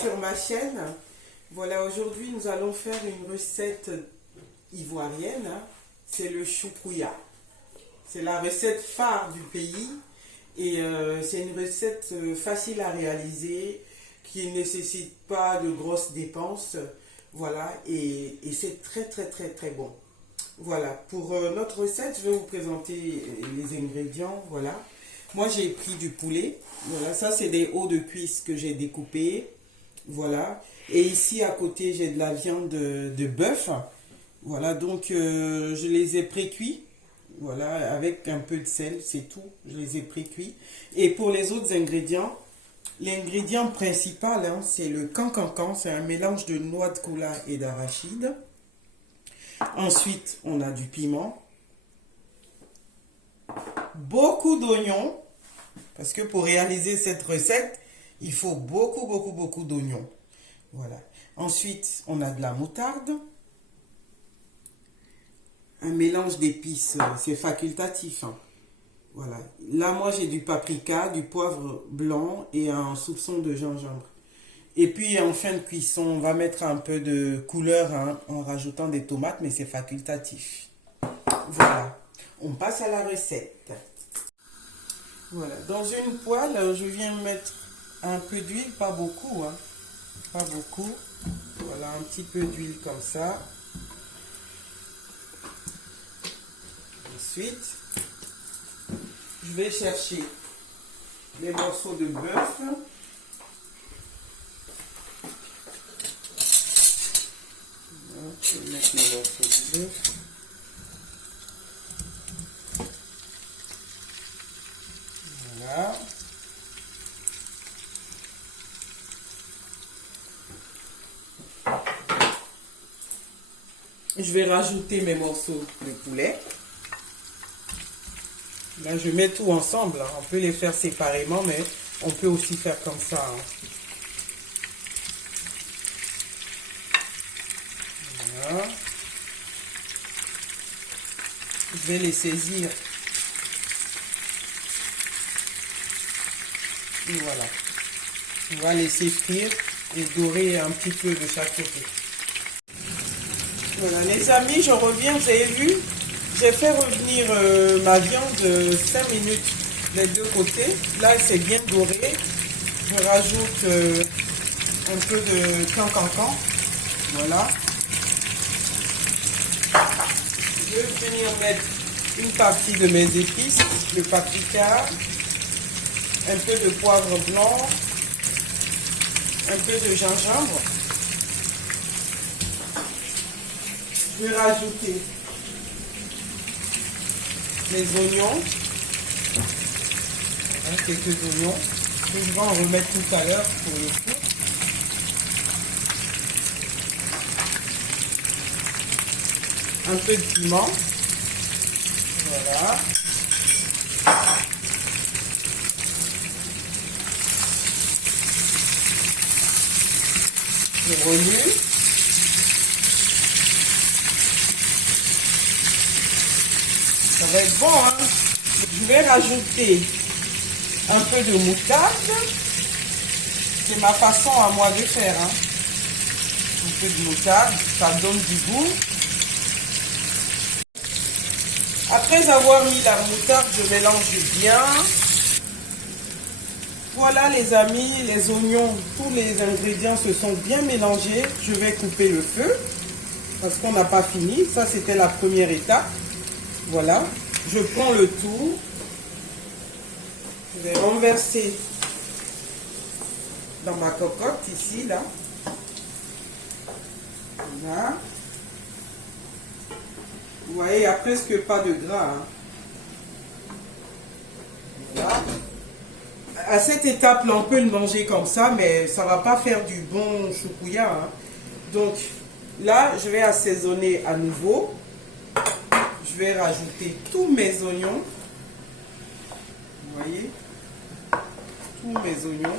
sur ma chaîne. Voilà, aujourd'hui nous allons faire une recette ivoirienne. C'est le choukouya. C'est la recette phare du pays et c'est une recette facile à réaliser qui ne nécessite pas de grosses dépenses. Voilà, et c'est très bon. Voilà, pour notre recette, je vais vous présenter les ingrédients. Voilà, moi j'ai pris du poulet. Voilà, ça c'est des os de cuisse que j'ai découpés. Voilà, et ici à côté j'ai de la viande de bœuf. Voilà, donc je les ai pré-cuits. Voilà, avec un peu de sel, c'est tout. Je les ai pré-cuits. Et pour les autres ingrédients, l'ingrédient principal, hein, c'est le cancancan. C'est un mélange de noix de cola et d'arachide. Ensuite, on a du piment. Beaucoup d'oignons. Parce que pour réaliser cette recette, il faut beaucoup d'oignons. Voilà. Ensuite, on a de la moutarde. Un mélange d'épices, c'est facultatif. Hein. Voilà. Là, moi, j'ai du paprika, du poivre blanc et un soupçon de gingembre. Et puis, en fin de cuisson, on va mettre un peu de couleur hein, en rajoutant des tomates, mais c'est facultatif. Voilà. On passe à la recette. Voilà. Dans une poêle, je viens mettre un peu d'huile, pas beaucoup. Hein. Pas beaucoup. Voilà, un petit peu d'huile comme ça. Ensuite, je vais chercher les morceaux de bœuf. Je vais mettre les morceaux de bœuf. Voilà. Je vais rajouter mes morceaux de poulet. Là, je mets tout ensemble. Hein. On peut les faire séparément, mais on peut aussi faire comme ça. Hein. Voilà. Je vais les saisir. Et voilà. On va laisser frire et dorer un petit peu de chaque côté. Voilà, les amis, je reviens, vous avez vu, j'ai fait revenir ma viande 5 minutes des deux côtés. Là, c'est bien doré. Je rajoute un peu de cancancan. Voilà. Je vais venir mettre une partie de mes épices, le paprika, un peu de poivre blanc, un peu de gingembre. Je vais rajouter les oignons, voilà, quelques oignons, que je vais en remettre tout à l'heure pour le four. Un peu de piment, voilà. Je remue. Ça va être bon, hein? Je vais rajouter un peu de moutarde. C'est ma façon à moi de faire. Hein? Un peu de moutarde, ça donne du goût. Après avoir mis la moutarde, je mélange bien. Voilà les amis, les oignons, tous les ingrédients se sont bien mélangés. Je vais couper le feu parce qu'on n'a pas fini. Ça, c'était la première étape. Voilà, je prends le tout, je vais renverser dans ma cocotte ici, là. Voilà. Vous voyez, il n'y a presque pas de gras. Hein. Voilà. À cette étape-là, on peut le manger comme ça, mais ça ne va pas faire du bon choukouya. Hein. Donc, là, je vais assaisonner à nouveau. Je vais rajouter tous mes oignons. Vous voyez? Tous mes oignons.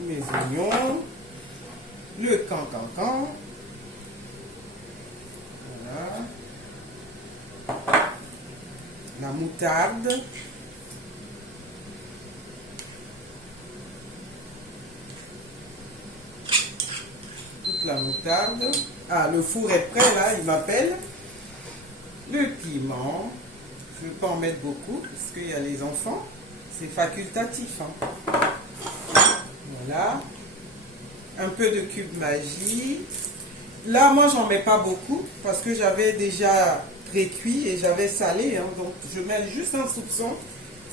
Mes oignons. Le cancancan. Voilà. La moutarde. rajoute la moutarde. Ah, le four est prêt là, il m'appelle. Le piment. Je ne veux pas en mettre beaucoup parce qu'il y a les enfants. C'est facultatif. Hein. Voilà. Un peu de cube magie. Là, moi, j'en mets pas beaucoup parce que j'avais déjà pré-cuit et j'avais salé. Hein, donc, je mets juste un soupçon,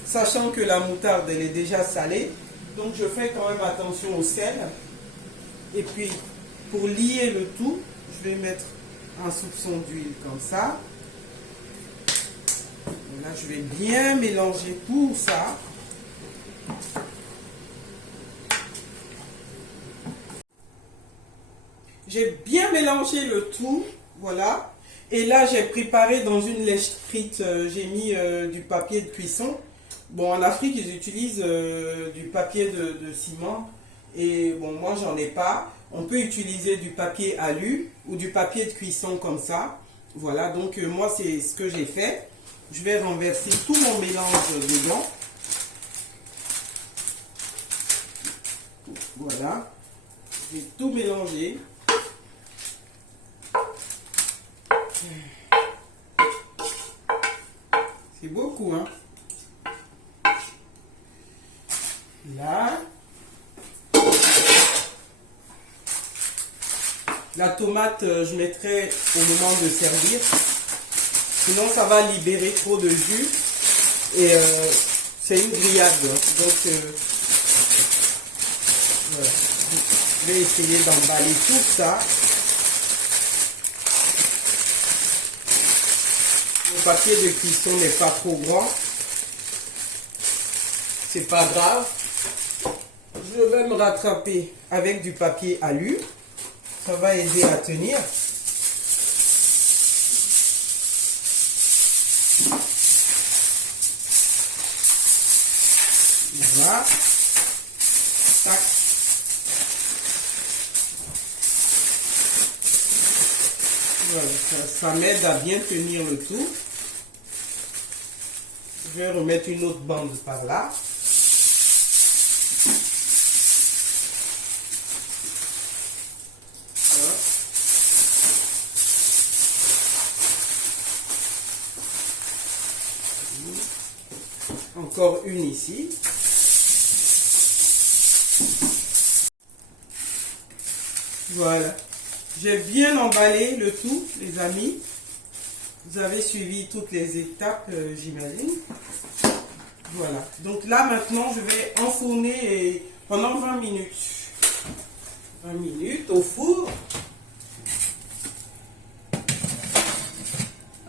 sachant que la moutarde, elle est déjà salée. Donc, je fais quand même attention au sel. Et puis, pour lier le tout, je vais mettre un soupçon d'huile comme ça. Et là, je vais bien mélanger tout ça. J'ai bien mélangé le tout, voilà. Et là, j'ai préparé dans une lèche frite, j'ai mis du papier de cuisson. Bon, en Afrique, ils utilisent du papier de ciment. Et bon, moi, j'en ai pas. On peut utiliser du papier alu ou du papier de cuisson comme ça. Voilà, donc moi, c'est ce que j'ai fait. Je vais renverser tout mon mélange dedans. Voilà. J'ai tout mélangé. C'est beaucoup, hein. Là. La tomate, je mettrai au moment de servir. Sinon, ça va libérer trop de jus. Et c'est une grillade. Donc, voilà. Je vais essayer d'emballer tout ça. Le papier de cuisson n'est pas trop grand. C'est pas grave. Je vais me rattraper avec du papier alu. Ça va aider à tenir. Voilà. Tac. Voilà, ça m'aide à bien tenir le tout. Je vais remettre une autre bande par là. Voilà. Encore une ici. Voilà. J'ai bien emballé le tout, les amis. Vous avez suivi toutes les étapes, j'imagine. Voilà. Donc là, maintenant, je vais enfourner pendant 20 minutes. 20 minutes au four.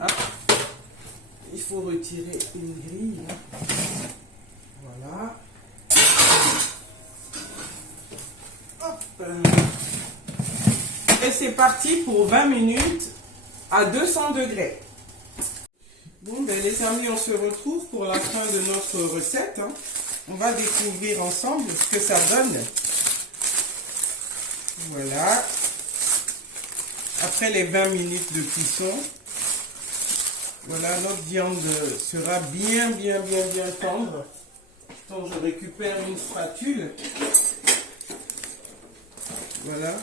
Ah. Il faut retirer une grille. Voilà. Hop. Et c'est parti pour 20 minutes à 200 degrés. Bon, ben les amis, on se retrouve pour la fin de notre recette. Hein. On va découvrir ensemble ce que ça donne. Voilà. Après les 20 minutes de cuisson, voilà, notre viande sera bien tendre. Donc, je récupère une spatule. Voilà.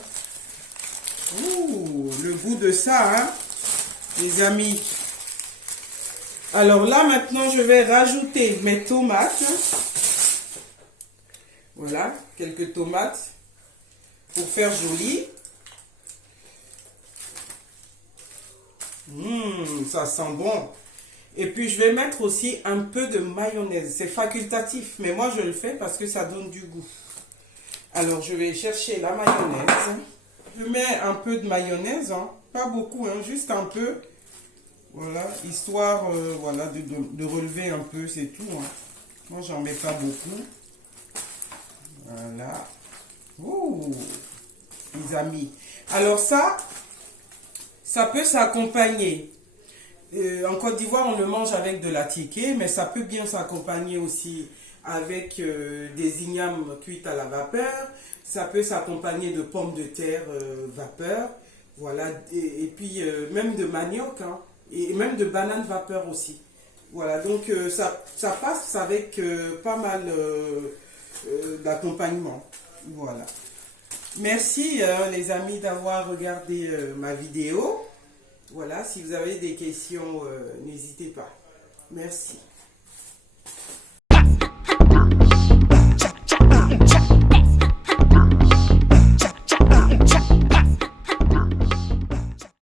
Ouh, le goût de ça, hein, les amis. Alors là, maintenant, je vais rajouter mes tomates. Voilà, quelques tomates pour faire joli. Ça sent bon. Et puis, je vais mettre aussi un peu de mayonnaise. C'est facultatif, mais moi, je le fais parce que ça donne du goût. Alors, je vais chercher la mayonnaise. Je mets un peu de mayonnaise, hein. Pas beaucoup, hein, juste un peu. Voilà, histoire voilà, de relever un peu, c'est tout. Hein. Moi, j'en mets pas beaucoup. Voilà. Ouh, les amis. Alors ça peut s'accompagner. En Côte d'Ivoire, on le mange avec de la tiquée, mais ça peut bien s'accompagner aussi avec des ignames cuites à la vapeur. Ça peut s'accompagner de pommes de terre vapeur. Voilà, et puis même de manioc, hein, et même de bananes vapeur aussi. Voilà, donc ça passe avec pas mal d'accompagnement. Voilà. Merci les amis d'avoir regardé ma vidéo. Voilà, si vous avez des questions, n'hésitez pas. Merci.